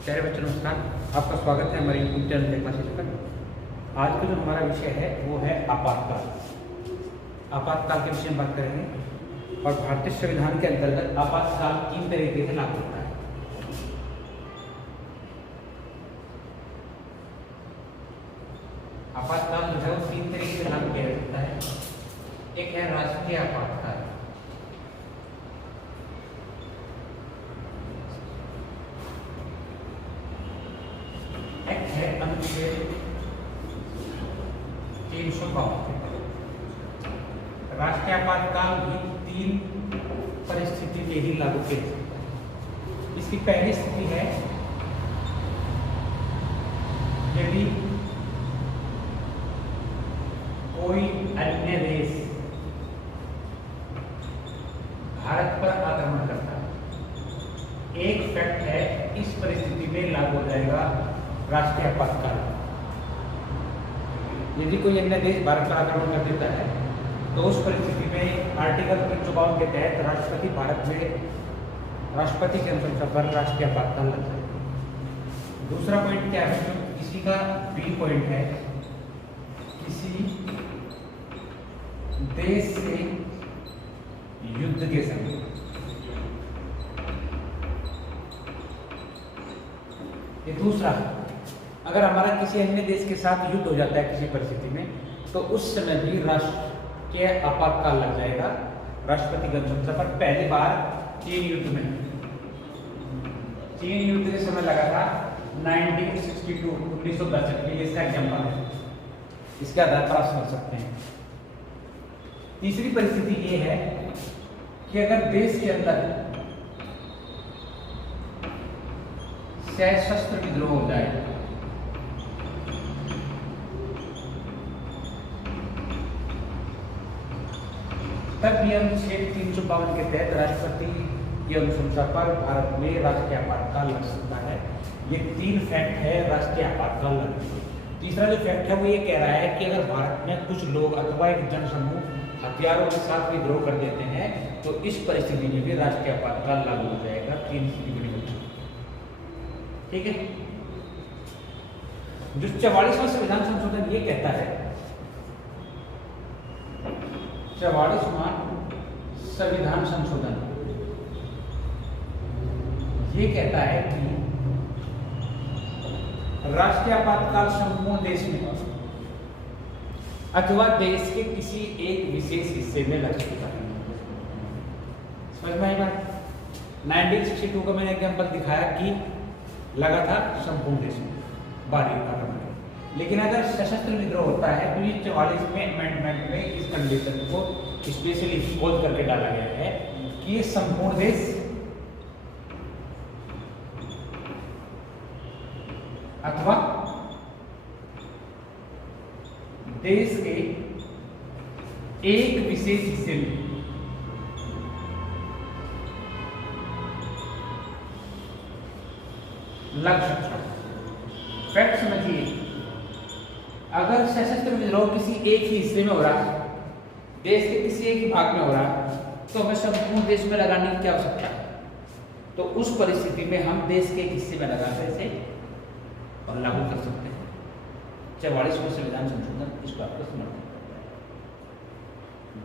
प्यारे बच्चों नमस्कार, आपका स्वागत है हमारे यूट्यूब चैनल देखना पर। आज का जो हमारा विषय है वो है आपातकाल। आपातकाल के विषय में बात करेंगे और भारतीय संविधान के अंतर्गत आपातकाल 3 तरीके से लागू होता है। आपातकाल जो है वो 3 तरीके से लागू किया जा सकता है। एक है राष्ट्रीय आपातकाल, अनुच्छेद 352। राष्ट्रीय आपातकाल भी 3 परिस्थिति में ही लागू किया जा सकता है। इसकी पहली स्थिति है यदि कोई अन्य देश भारत पर आक्रमण करता है। एक फैक्ट है, इस परिस्थिति में लागू हो जाएगा राष्ट्रीय आपातकाल। यदि कोई अन्य देश भारत पर आक्रमण कर देता है तो उस परिस्थिति में आर्टिकल 352 के तहत राष्ट्रपति भारत में राष्ट्रपति के अनुशंसा पर राष्ट्रीय आपातकाल लग जाएगा। दूसरा पॉइंट क्या है, जो किसी का बी पॉइंट है, किसी देश से युद्ध के समय ये दूसरा, अगर हमारा किसी अन्य देश के साथ युद्ध हो जाता है किसी परिस्थिति में, तो उस समय भी राष्ट्रीय आपातकाल लग जाएगा राष्ट्रपति के अनुशंसा पर। पहली बार चीन युद्ध में, चीन युद्ध के समय लगा था 1962 में। इसका एग्जाम्पल है, इसके आधार पर आप समझ सकते हैं। तीसरी परिस्थिति ये है कि अगर देश के अंदर सशस्त्र विद्रोह हो जाए, तब भी अनुच्छेद 352 के तहत राष्ट्रपति की अनुशंसा पर भारत में राष्ट्रीय आपातकाल लग सकता है। ये 3 फैक्ट है राष्ट्रीय आपातकाल लगने के। तीसरा जो फैक्ट है वो ये कह रहा है कि अगर भारत में कुछ लोग अथवा एक जनसमूह हथियारों के साथ विद्रोह कर देते हैं तो इस परिस्थिति में भी राष्ट्रीय आपातकाल लागू हो जाएगा। 3 स्थिति बनी होती है, ठीक है। जो 44वां संविधान संशोधन ये कहता है, 44वां संविधान संशोधन ये कहता है कि राष्ट्रीय आपातकाल संपूर्ण देश में अथवा देश के किसी एक विशेष हिस्से में लग सकता है। समझ में आई बात? 1962 का मैंने एग्जाम्पल दिखाया कि लगा था संपूर्ण देश में भारी आक्रमण। लेकिन अगर सशस्त्र विद्रोह होता है तो ये 44वें अमेंडमेंट में इस कंडीशन को स्पेशली इम्पोज करके डाला गया है कि ये संपूर्ण देश अथवा देश के एक विशेष हिस्से में लग सकता है। फैक्ट समझिए, अगर सशस्त्र विद्रोह किसी एक ही हिस्से में हो रहा है, देश के किसी एक ही भाग में हो रहा है, तो हमें संपूर्ण देश में लगाने की क्या आवश्यकता है? तो उस परिस्थिति में हम देश के एक हिस्से में लगाकर इसे और लागू कर सकते हैं। 44वां संविधान संशोधन इस बात को समर्थन करता है।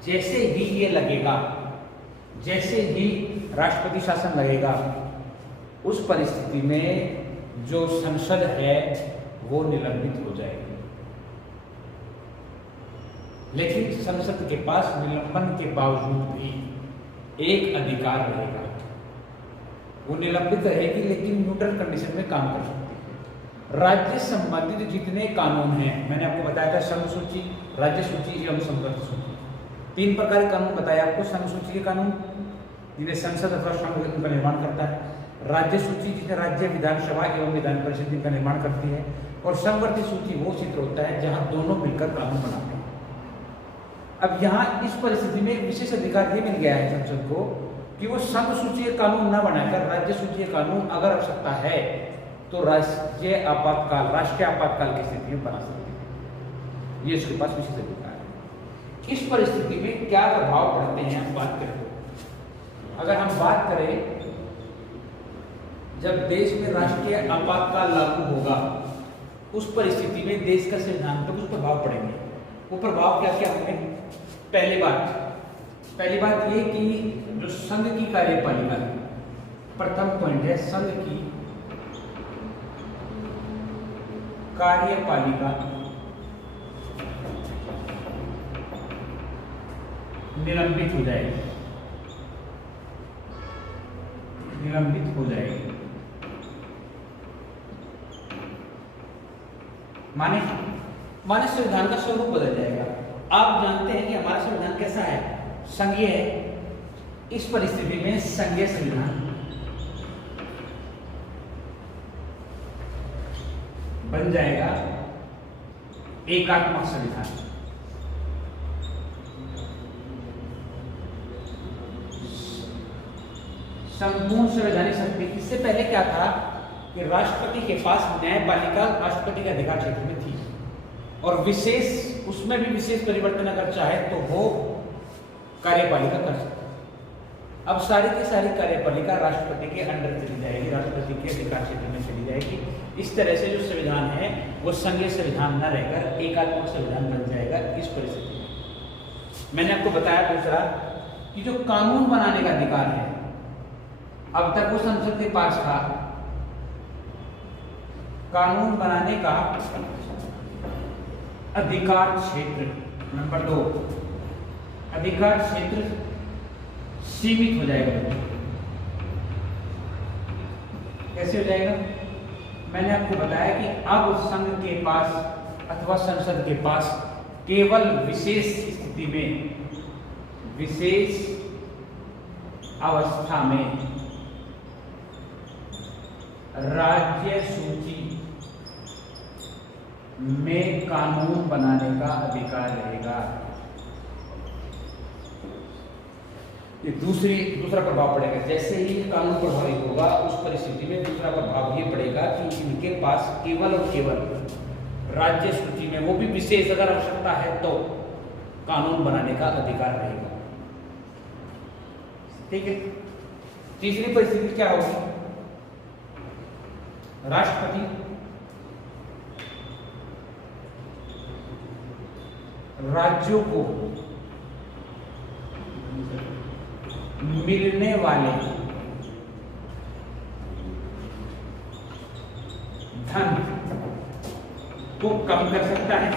जैसे ही ये लगेगा, जैसे ही राष्ट्रपति शासन लगेगा, उस परिस्थिति में जो संसद है वो निलंबित हो जाएगी। लेकिन संसद के पास निलंबन के बावजूद भी एक अधिकार रहेगा, वो निलंबित रहेगी लेकिन न्यूट्रल कंडीशन में काम कर सकती है। राज्य संबंधित जितने कानून हैं, मैंने आपको बताया था संघ सूची, राज्य सूची एवं संवर्ग सूची, 3 प्रकार के कानून बताया आपको। संघ सूची के कानून जिन्हें संसद अथवा संघ का निर्माण करता है, राज्य सूची जिसे राज्य विधानसभा एवं विधान परिषद इनका निर्माण करती है, और संवर्ती सूची वो क्षेत्र होता है जहां दोनों मिलकर कानून बनाते हैं। अब यहाँ इस परिस्थिति में विशेष अधिकार ये मिल गया है संसद को कि वो संघ सूची के कानून न बनाकर राज्य सूची के कानून अगर आवश्यकता है तो राष्ट्रीय आपातकाल की स्थिति में बना सकते हैं। ये इसके पास विशेष अधिकार है। इस परिस्थिति में क्या प्रभाव पड़ते हैं, हम बात करें। अगर हम बात करें जब देश में राष्ट्रीय आपातकाल लागू होगा उस परिस्थिति में देश का संविधान पर कुछ प्रभाव पड़ेंगे। वो प्रभाव क्या क्या होंगे? पहली बात ये कि जो संघ की कार्यपालिका, प्रथम पॉइंट है संघ की कार्यपालिका निलंबित हो जाएगी। माने संविधान का स्वरूप बदल जाएगा। आप जानते हैं कि हमारा संविधान कैसा है? संघीय है। इस परिस्थिति में संघीय संविधान बन जाएगा एकात्मक संविधान। संपूर्ण संवैधानिक शक्ति। इससे पहले क्या था कि राष्ट्रपति के पास न्यायपालिका राष्ट्रपति के अधिकार क्षेत्र में थी और विशेष, उसमें भी विशेष परिवर्तन अगर चाहे तो वो कार्यपालिका कर सकता है। अब सारी की सारी कार्यपालिका राष्ट्रपति के अंडर चली जाएगी, राष्ट्रपति के अधिकार क्षेत्र में चली जाएगी। इस तरह से जो संविधान है वो संघीय संविधान न रहकर एकात्मक संविधान बन जाएगा। इस परिस्थिति में मैंने आपको बताया दूसरा कि जो कानून बनाने का अधिकार है, अब तक वो संसद के पास था। कानून बनाने का अधिकार क्षेत्र, नंबर 2, अधिकार क्षेत्र सीमित हो जाएगा। कैसे हो जाएगा? मैंने आपको बताया कि अब संघ के पास अथवा संसद के पास केवल विशेष स्थिति में, विशेष अवस्था में राज्य सूची में कानून बनाने का अधिकार रहेगा। ये दूसरा प्रभाव पड़ेगा। जैसे ही कानून प्रभावित होगा उस परिस्थिति में दूसरा प्रभाव ये पड़ेगा कि इनके पास केवल और केवल राज्य सूची में, वो भी विशेष अगर आवश्यकता है तो, कानून बनाने का अधिकार रहेगा। ठीक है। तीसरी परिस्थिति क्या होगी? राष्ट्रपति राज्यों को मिलने वाले धन को कम कर सकता है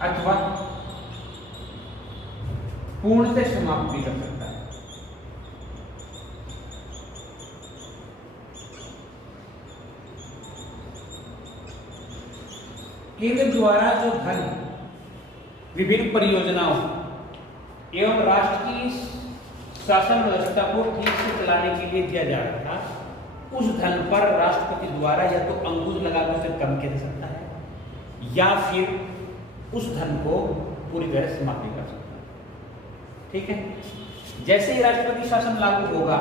अथवा पूर्णतः समाप्त भी कर सकता है। केंद्र द्वारा जो धन विभिन्न परियोजनाओं एवं राष्ट्र की शासन व्यवस्था को ठीक से चलाने के लिए दिया जा रहा था, उस धन पर राष्ट्रपति द्वारा या तो अंकुश लगाकर उसे कम किया जा सकता है या फिर उस धन को पूरी तरह समाप्त कर सकता है। ठीक है। जैसे ही राष्ट्रपति शासन लागू होगा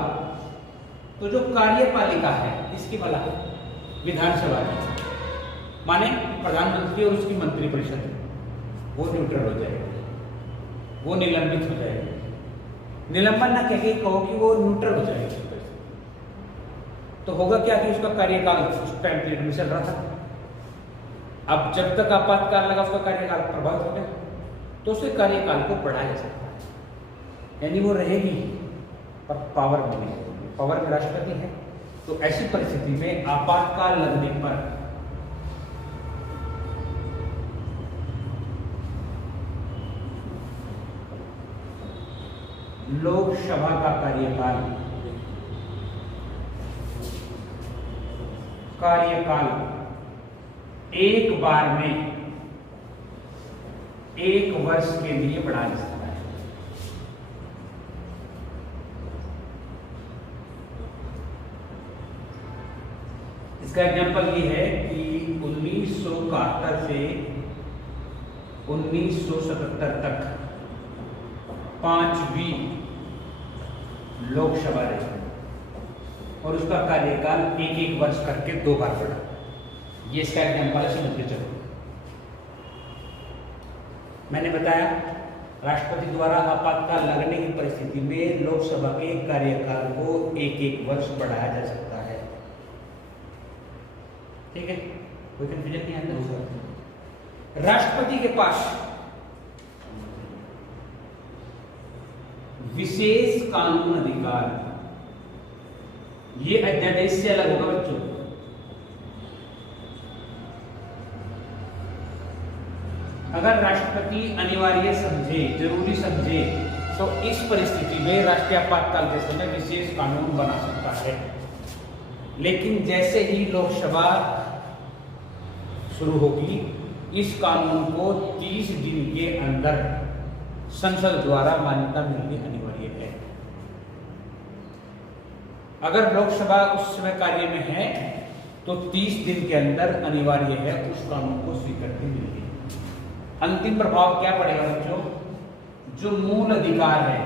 तो जो कार्यपालिका है इसकी वाला विधानसभा माने प्रधानमंत्री और उसकी मंत्रिपरिषद, वो न्यूट्रल हो जाएगा, वो निलंबित हो जाएगा। निलंबन ना कह के कहो कि वो न्यूट्रल हो जाएगा। तो होगा क्या कि उसका कार्यकाल उस टाइम पीरियड में चल रहा था। अब जब तक आपातकाल लगा उसका कार्यकाल प्रभावित हो गया तो उसके कार्यकाल को बढ़ाया जा सकता है, यानी वो रहेगी पर पावर में नहीं। पावर में राष्ट्रपति है तो ऐसी परिस्थिति में आपातकाल लगने पर लोकसभा का कार्यकाल एक बार में 1 वर्ष के लिए बढ़ा जा सकता है। इसका एग्जांपल ये है कि 1971 से 1977 तक 5वीं लोकसभा रही और उसका कार्यकाल 1-1 वर्ष करके 2 बार बढ़ा। ये इसका एग्जाम्पल है, समझ के चलो। मैंने बताया राष्ट्रपति द्वारा आपातकाल लगने की परिस्थिति में लोकसभा के कार्यकाल को एक वर्ष बढ़ाया जा सकता है। ठीक है, कोई कंफ्यूजन नहीं आता। राष्ट्रपति के पास विशेष कानून अधिकार, ये अध्यादेश से अलग होगा बच्चों। अगर राष्ट्रपति अनिवार्य समझे, जरूरी समझे, तो इस परिस्थिति में राष्ट्रीय आपातकाल के समय विशेष कानून बना सकता है। लेकिन जैसे ही लोकसभा शुरू होगी, इस कानून को 30 दिन के अंदर संसद द्वारा मान्यता मिलनी अनिवार्य है। अगर लोकसभा उस समय कार्य में है तो 30 दिन के अंदर अनिवार्य है उस कानून को स्वीकृति मिलेगी। अंतिम प्रभाव क्या पड़ेगा बच्चों? जो मूल अधिकार है,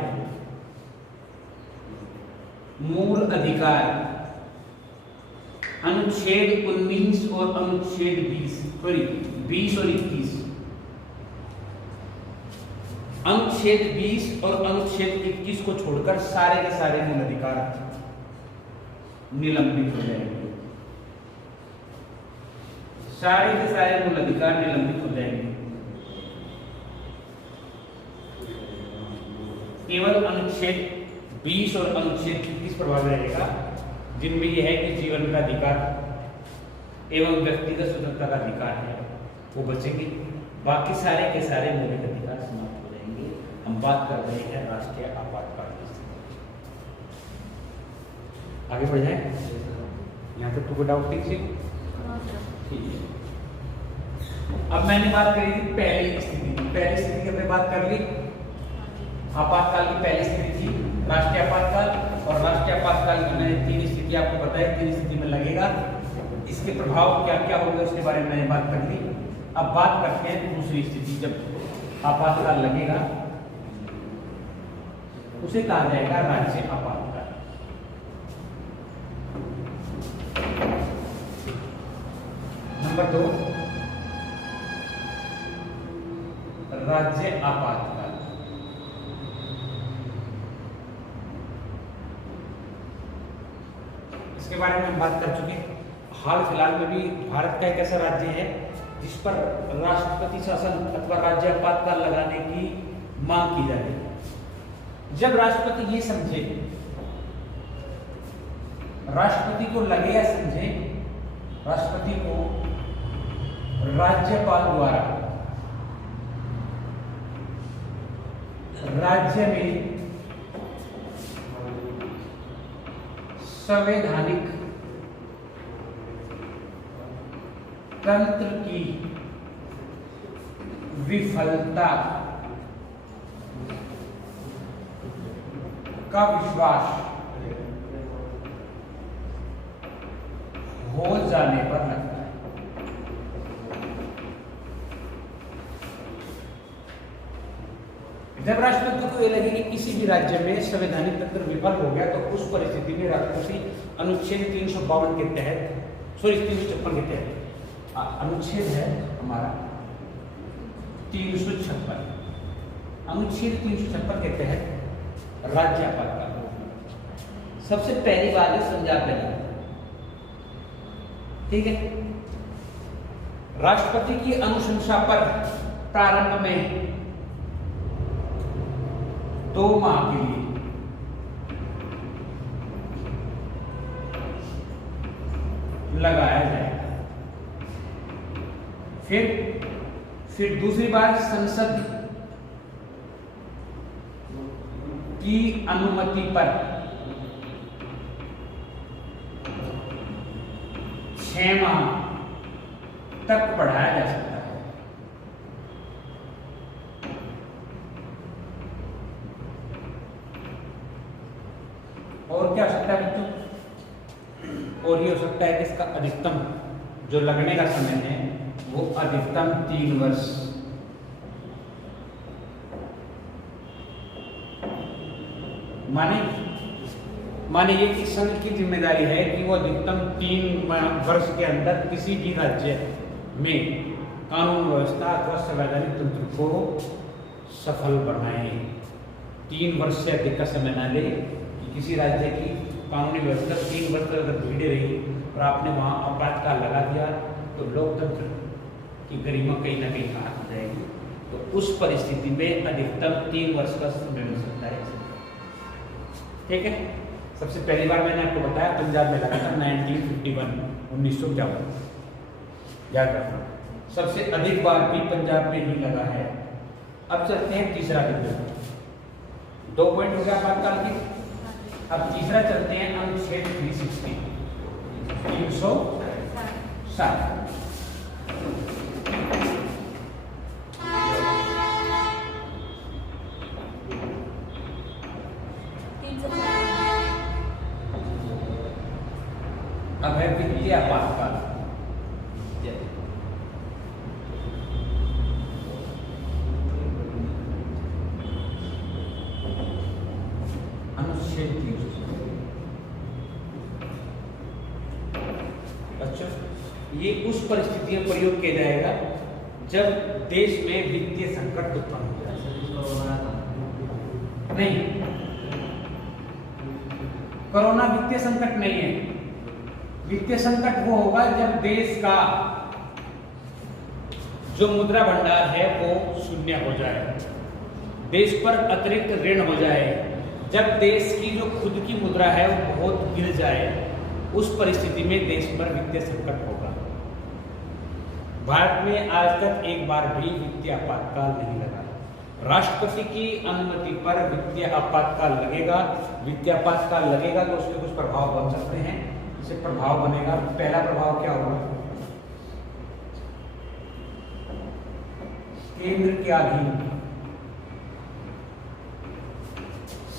मूल अधिकार अनुच्छेद 19 और अनुच्छेद 20 और 21, अनुच्छेद 20 और अनुच्छेद 21 को छोड़कर सारे के सारे मूल अधिकार निलंबित हो जाएंगे। सारे के सारे मूल अधिकार निलंबित हो जाएंगे। केवल अनुच्छेद 20 और अनुच्छेद 21 प्रभावी रहेगा, जिनमें यह है कि जीवन का अधिकार एवं व्यक्तिगत स्वतंत्रता का अधिकार है, वो बचेंगे। बाकी सारे के सारे मौलिक अधिकार समाप्त हो जाएंगे। हम बात कर रहे हैं राष्ट्रीय आपातकाल की स्थिति। आगे बढ़ जाए, यहाँ तक तो कोई डाउट नहीं? ठीक है। अब मैंने बात करी थी पहली स्थिति की। पहली स्थिति की हमने बात कर ली। आपातकाल की पहली स्थिति थी राष्ट्रीय आपातकाल, और राष्ट्रीय आपातकाल की मैंने 3 स्थिति आपको बताई, 3 स्थिति में लगेगा। इसके प्रभाव क्या क्या होंगे उसके बारे में मैंने बात कर ली। अब बात करते हैं दूसरी स्थिति। जब आपातकाल लगेगा उसे कहा जाएगा राज्य आपातकाल। नंबर 2, राज्य आपातकाल। इसके बारे में हम बात कर चुके हैं। हाल फिलहाल में भी भारत का एक ऐसा राज्य है जिस पर राष्ट्रपति शासन अथवा राज्य आपातकाल लगाने की मांग की जा रही है। जब राष्ट्रपति ये समझे, राष्ट्रपति को लगे या समझे, राष्ट्रपति को राज्यपाल द्वारा राज्य में संवैधानिक तंत्र की विफलता का विश्वास हो जाने पर लगता है। जब राष्ट्रपति को यह लगे कि किसी भी राज्य में संवैधानिक तंत्र विफल हो गया, तो उस परिस्थिति में राष्ट्रपति अनुच्छेद 352 के तहत, 356 के तहत, अनुच्छेद है हमारा 356, अनुच्छेद 356 के तहत राज्य आपातकाल सबसे पहली बात है संजाप लेना। ठीक है। राष्ट्रपति की अनुशंसा पर प्रारंभ में 2 माह के लिए लगाया जाएगा। फिर दूसरी बार संसद की अनुमति पर 6 माह तक बढ़ाया जा सकता है। और क्या हो सकता है बच्चों? और ये हो सकता है कि इसका अधिकतम जो लगने का समय है वो अधिकतम 3 वर्ष। माने ये कि संघ की जिम्मेदारी है कि वो अधिकतम 3 वर्ष के अंदर किसी भी राज्य में कानून व्यवस्था अथवा संवैधानिक तंत्र को सफल बनाएं। 3 वर्ष से अधिक का समय ना ले कि किसी राज्य की कानूनी व्यवस्था 3 वर्ष तक अगर बिगड़े रही और आपने वहाँ आपातकाल लगा दिया तो लोकतंत्र की गरिमा कहीं ना कहीं हाथ हो जाएगी। तो उस परिस्थिति में अधिकतम 3 वर्ष का समय मिल सकता है। ठीक है, सबसे पहली बार मैंने आपको बताया पंजाब में लगा था 1951 याद रखना। सबसे अधिक बार भी पंजाब में ही लगा है। अब चलते हैं तीसरा बिंदु। 2 पॉइंट हो गया आपातकाल के। अब तीसरा चलते हैं अनुच्छेद 360 360। अब है वित्तीय आपातकाल। अनुच्छेद 360। अच्छा, ये उस परिस्थिति में प्रयोग किया जाएगा जब देश में वित्तीय संकट उत्पन्न हो जाए। नहीं, कोरोना वित्तीय संकट नहीं है। वित्तीय संकट वो होगा जब देश का जो मुद्रा भंडार है वो शून्य हो जाए, देश पर अतिरिक्त ऋण हो जाए, जब देश की जो खुद की मुद्रा है वो बहुत गिर जाए, उस परिस्थिति में देश पर वित्तीय संकट होगा। भारत में आज तक एक बार भी वित्तीय आपातकाल नहीं लगा। राष्ट्रपति की अनुमति पर वित्तीय आपातकाल लगेगा। वित्तीय आपातकाल लगेगा तो उसके कुछ प्रभाव बन सकते हैं। इससे प्रभाव बनेगा, पहला प्रभाव क्या होगा? केंद्र के अधीन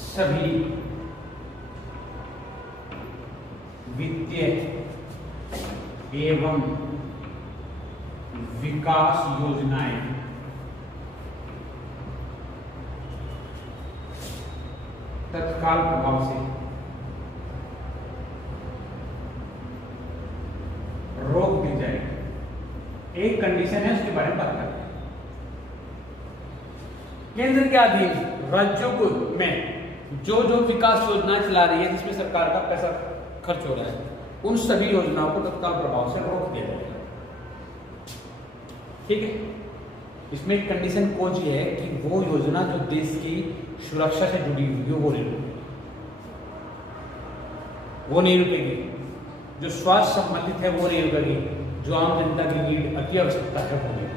सभी वित्तीय एवं विकास योजनाएं तत्काल प्रभाव से रोक दी जाएगी। एक कंडीशन है, उसके बारे में बात करते हैं। केंद्र के अधीन राज्यों को में जो जो विकास योजनाएं चला रही है जिसमें सरकार का पैसा खर्च हो रहा है, उन सभी योजनाओं को तत्काल प्रभाव से रोक दिया जाएगा। ठीक है, इसमें एक कंडीशन कोच ये है कि वो योजना जो देश की सुरक्षा से जुड़ी हुई है वो नहीं रुकेगी। जो स्वास्थ्य संबंधित है वो नहीं रुकेगी। जो आम जनता की नीड अति आवश्यकता है वो नहीं।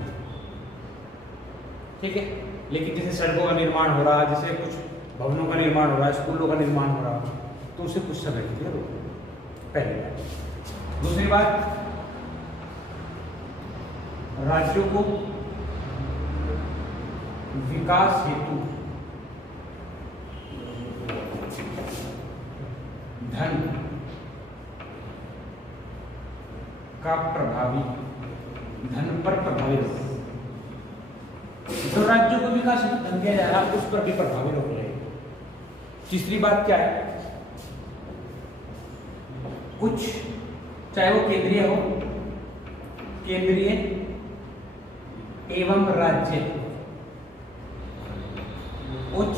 ठीक है, लेकिन जैसे सड़कों का निर्माण हो रहा है, जैसे कुछ भवनों का निर्माण हो रहा है, स्कूलों का निर्माण हो रहा है, तो उसे कुछ समय के लिए रोको। पहली बात। दूसरी बात, राज्यों को विकास हेतु धन का प्रभावी धन पर प्रभावी रोक। तो राज्यों को विकास हेतु धन दिया जा रहा है, उस पर भी प्रभावी रोक रहेगी। तीसरी बात क्या है? कुछ चाहे वो केंद्रीय हो, केंद्रीय एवं राज्य उच्च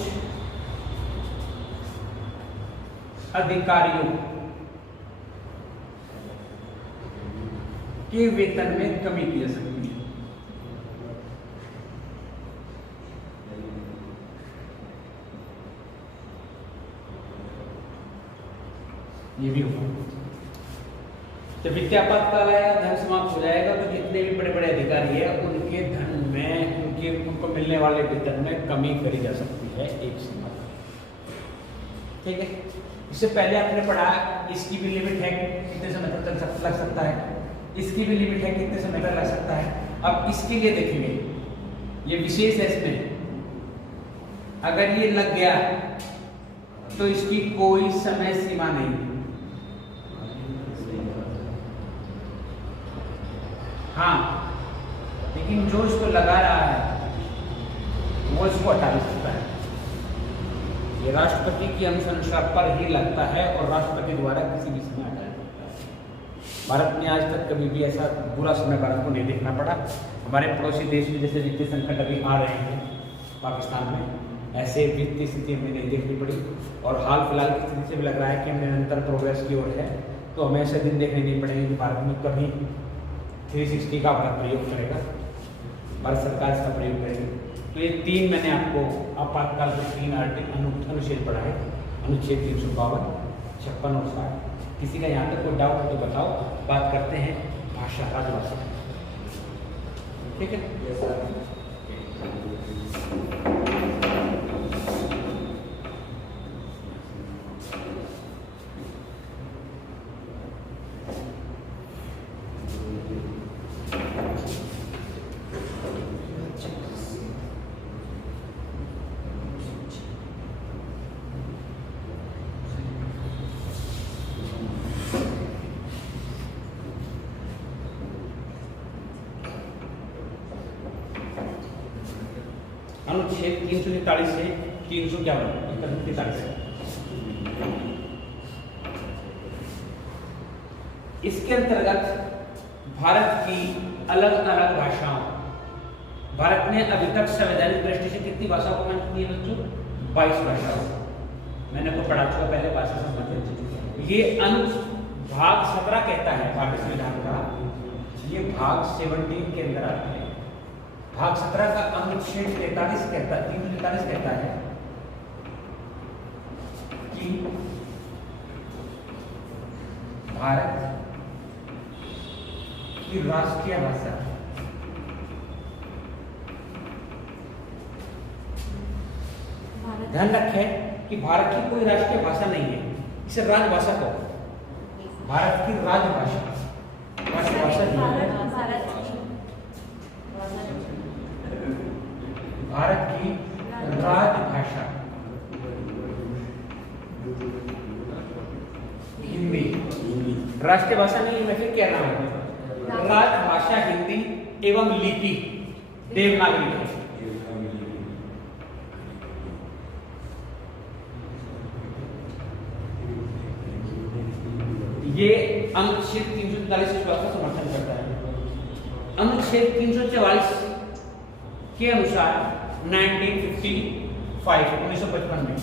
अधिकारियों के वेतन में कमी की जा सकती है। ये भी होगा। जब वित्तीय आपातकाल आएगा, धन समाप्त हो जाएगा, तो जितने भी बड़े बड़े अधिकारी है उनके धन में, उनको मिलने वाले वेतन में कमी करी जा सकती है एक सीमा। ठीक है, इससे पहले आपने पढ़ा इसकी भी लिमिट है कितने समय तक लग सकता है, इसकी भी लिमिट है कितने समय तक लग सकता है। अब इसके लिए देखेंगे, ये विशेष है, इसमें अगर ये लग गया तो इसकी कोई समय सीमा नहीं। हाँ, लेकिन जो इसको लगा रहा है वो इसको हटा नहीं सकता है। ये राष्ट्रपति की अनुशंसा पर ही लगता है और राष्ट्रपति द्वारा किसी भी समय हटाया जाता है। भारत में आज तक कभी भी ऐसा बुरा समय भारत को नहीं देखना पड़ा। हमारे पड़ोसी देश में जैसे वित्तीय संकट अभी आ रहे हैं, पाकिस्तान में। ऐसे वित्तीय स्थिति हमें नहीं देखनी पड़ी और हाल फिलहाल की स्थिति से भी लग रहा है कि हम निरंतर प्रोग्रेस की ओर है। तो हमें ऐसे दिन देखने नहीं पड़ेंगे कि भारत में कभी 360 का अपना प्रयोग करेगा, भारत सरकार इसका प्रयोग करेगी। तो ये 3 मैंने आपको आपातकाल के 3 अनुच्छेद पढ़ा है, अनुच्छेद 352, 56 और 60। किसी का यहाँ तक कोई डाउट तो बताओ, बात करते हैं भाषा, राजभाषा। ठीक है, अनुच्छेद 343 से 343 इसके अंतर्गत भारत की अलग अलग भाषाओं, भारत ने अभी तक संवैधानिक दृष्टि से कितनी भाषाओं को मान्यता दी है बच्चों? 22 भाषाओं। मैंने को पढ़ा चुका पहले भाषा संबंधित। ये भाग 17 कहता है भारतीय संविधान का, ये भाग 17 के अंदर आता है। भाग 17 का अनुच्छेद 43 कहता है, 343 कहता है कि भारत की राष्ट्रीय भाषा ध्यान रखें कि भारत की कोई राष्ट्रीय भाषा नहीं है, इसे राजभाषा कहो। भारत की राजभाषा, राष्ट्रभाषा भारत की राजभाषा हिंदी। राष्ट्रीय भाषा नहीं, मैं फिर कह रहा हूं, राजभाषा हिंदी एवं लिपि देवनागरी है। ये अनुच्छेद 343 इस बात का समर्थन करता है। अनुच्छेद 344 के अनुसार 1955 में,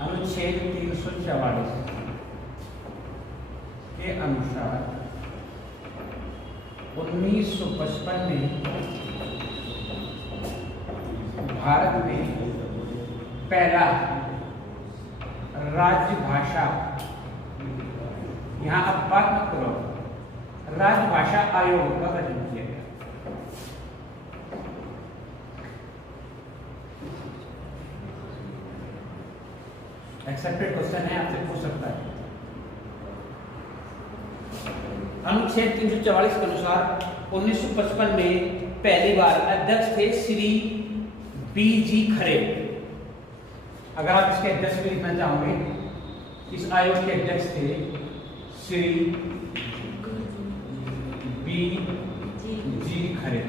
अनुच्छेद 344 के अनुसार 1955 में भारत में पहला राजभाषा, यहां अब बात मत करो, राजभाषा आयोग का गठन किया गया। एक्सेप्टेड क्वेश्चन है, आपसे पूछ सकता है। अनुच्छेद 344 के अनुसार 1955 में पहली बार अध्यक्ष थे श्री B.G. खरे। अगर आप इसके अध्यक्ष भी लिखना चाहोगे, इस आयोग के अध्यक्ष थे श्री B.G. खरे।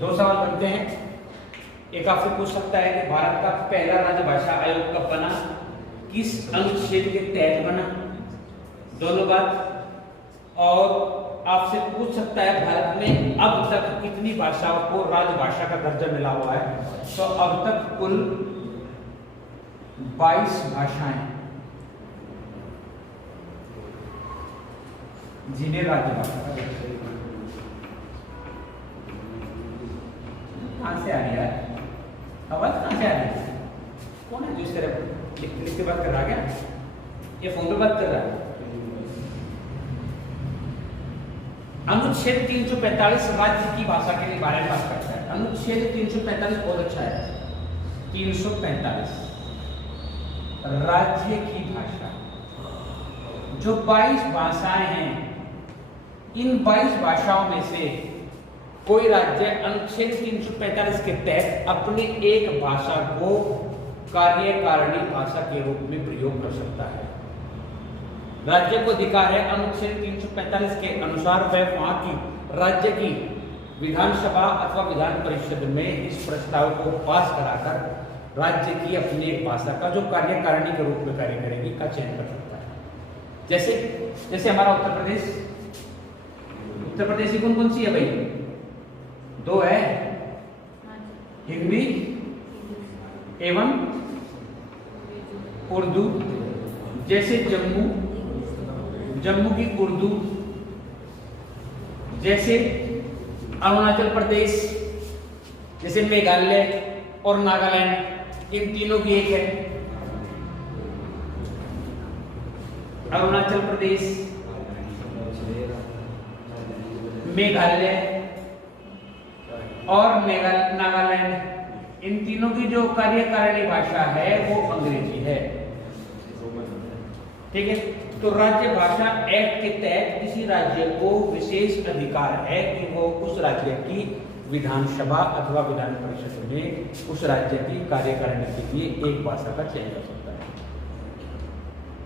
2 सवाल बनते हैं। एक आपसे पूछ सकता है कि भारत का पहला राजभाषा आयोग कब बना, किस अनुच्छेद के तहत बना, दोनों बात। और आपसे पूछ सकता है भारत में अब तक कितनी भाषाओं को राजभाषा का दर्जा मिला हुआ है। तो अब तक कुल 22 भाषाएं जिन्हें राजभाषा का दर्जा कहां से आ रही है? आवाज कहां से आ रही है? कौन है जो इस तरह लिख के बात कर रहा है? ये फोन पे बात कर रहा है? अनुच्छेद 345 राज्य की भाषा के लिए बारे में बात करता है। अनुच्छेद 345 बहुत अच्छा है। 345 राज्य की भाषा, जो 22 भाषाएं हैं, इन 22 भाषाओं में से कोई राज्य अनुच्छेद 345 के तहत अपनी एक भाषा को कार्यकारिणी भाषा के रूप में प्रयोग कर सकता है। राज्य को अधिकार है अनुच्छेद 345 के अनुसार वह वहां की राज्य की विधानसभा अथवा विधान परिषद में इस प्रस्ताव को पास कराकर राज्य की अपनी एक भाषा का जो कार्यकारिणी के रूप में कार्य करेगी का चयन कर सकता है। जैसे हमारा उत्तर प्रदेश की कौन कौन सी है भाई? 2 है, हिंदी एवं उर्दू। जैसे जम्मू की उर्दू, जैसे अरुणाचल प्रदेश, जैसे मेघालय और नागालैंड, इन तीनों की एक है। अरुणाचल प्रदेश, मेघालय और नागालैंड, इन तीनों की जो कार्यकारिणी भाषा है वो अंग्रेजी है। ठीक है, तो राज्य भाषा एक्ट के तहत किसी राज्य को विशेष अधिकार है कि वो उस राज्य की विधानसभा अथवा विधान परिषद में उस राज्य की कार्यकारिणी के लिए एक भाषा का चयन कर सकता है।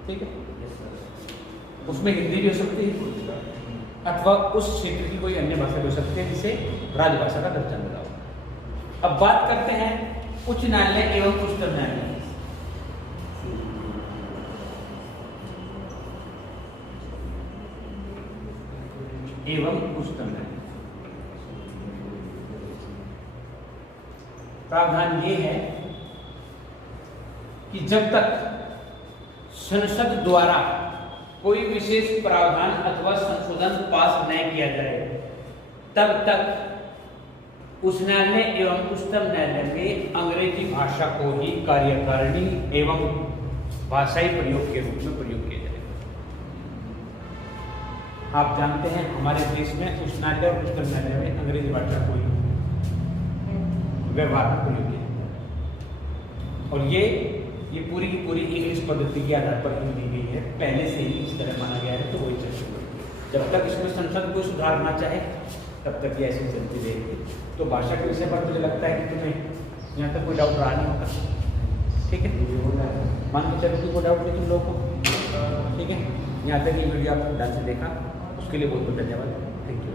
ठीक है, उसमें हिंदी भी हो सकती है अथवा उस क्षेत्र की कोई अन्य भाषा भी हो सकती है जिसे राजभाषा का दर्जा मिला हो। अब बात करते हैं उच्च न्यायालय एवं उच्चतम न्यायालय। एवं उच्चतम न्यायालय प्रावधान ये है कि जब तक संसद द्वारा कोई विशेष प्रावधान अथवा संशोधन पास न किया जाए तब तक उस न्यायालय एवं उच्चतम न्यायालय में अंग्रेजी भाषा को ही कार्यकारिणी एवं भाषाई प्रयोग के रूप में प्रयोग किया जाएगा। आप जानते हैं हमारे देश में उच्च न्यायालय और उच्चतम न्यायालय में अंग्रेजी भाषा को ही व्यवहार में प्रयोग किया जाता है और ये पूरी की पूरी इंग्लिश पद्धति के आधार पर दी गई है। पहले से ही इस तरह माना गया है, तो वही चलती। जब तक इसमें संसद कोई सुधार ना चाहे तब तक ये ऐसी चलती रहेगी। तो भाषा के विषय पर मुझे लगता है कि तुम्हें यहाँ तक कोई डाउट रहा नहीं होगा। ठीक है, मान के चलो कि कोई डाउट नहीं तुम लोगों को। ठीक है, यहाँ तक ये वीडियो आपने ध्यान से देखा उसके लिए बहुत बहुत धन्यवाद। Thank you.